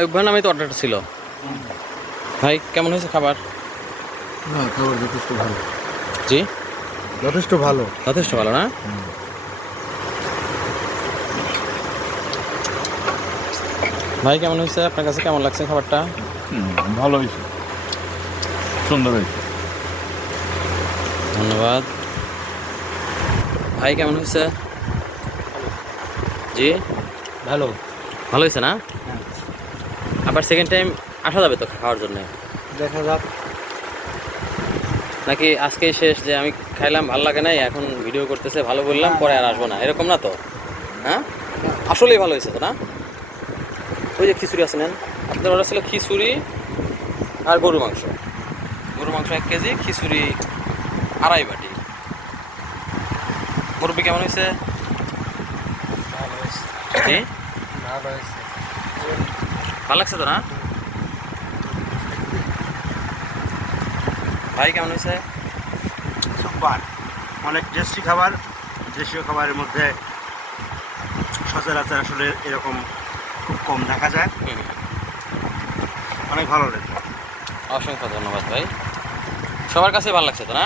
আয়ুব ভাই নামে তো অর্ডারটা ছিল ভাই। কেমন হয়েছে খাবার? না, খাবার যথেষ্ট ভালো। জি, যথেষ্ট ভালো। যথেষ্ট ভালো না? ভাই কেমন হয়েছে? আপনার কাছে কেমন লাগছে খাবারটা? ভালো হয়েছে, সুন্দর হয়েছে। ধন্যবাদ ভাই। কেমন হয়েছে? জি, ভালো। ভালো হয়েছে না? আবার সেকেন্ড টাইম আসা যাবে তো খাওয়ার জন্য? দেখা যাক। নাকি আজকেই শেষ, যে আমি খাইলাম ভালো লাগে নাই, এখন ভিডিও করতেছে ভালো বললাম, পরে আর আসবো না, এরকম না তো? হ্যাঁ, আসলেই ভালো হয়েছে তো না? ওই যে খিচুড়ি আছে নেন, আপনাদের অর্ডার ছিল খিচুড়ি আর গরু মাংস। গরু মাংস 1 কেজি, খিচুড়ি 2.5 বাটি। মুরব্বি কেমন হয়েছে? ভালো হয়েছে। জি, ভালো হয়েছে। ভালো লাগছে তো না? ভাই কেমন হয়েছে? সুপার, অনেক টেস্টি খাবার। দেশীয় খাবারের মধ্যে সচরাচর আসলে এরকম খুব কম দেখা যায়। অনেক ভালো লাগে। অসংখ্য ধন্যবাদ ভাই, সবার কাছে ভালো লাগছে তো না?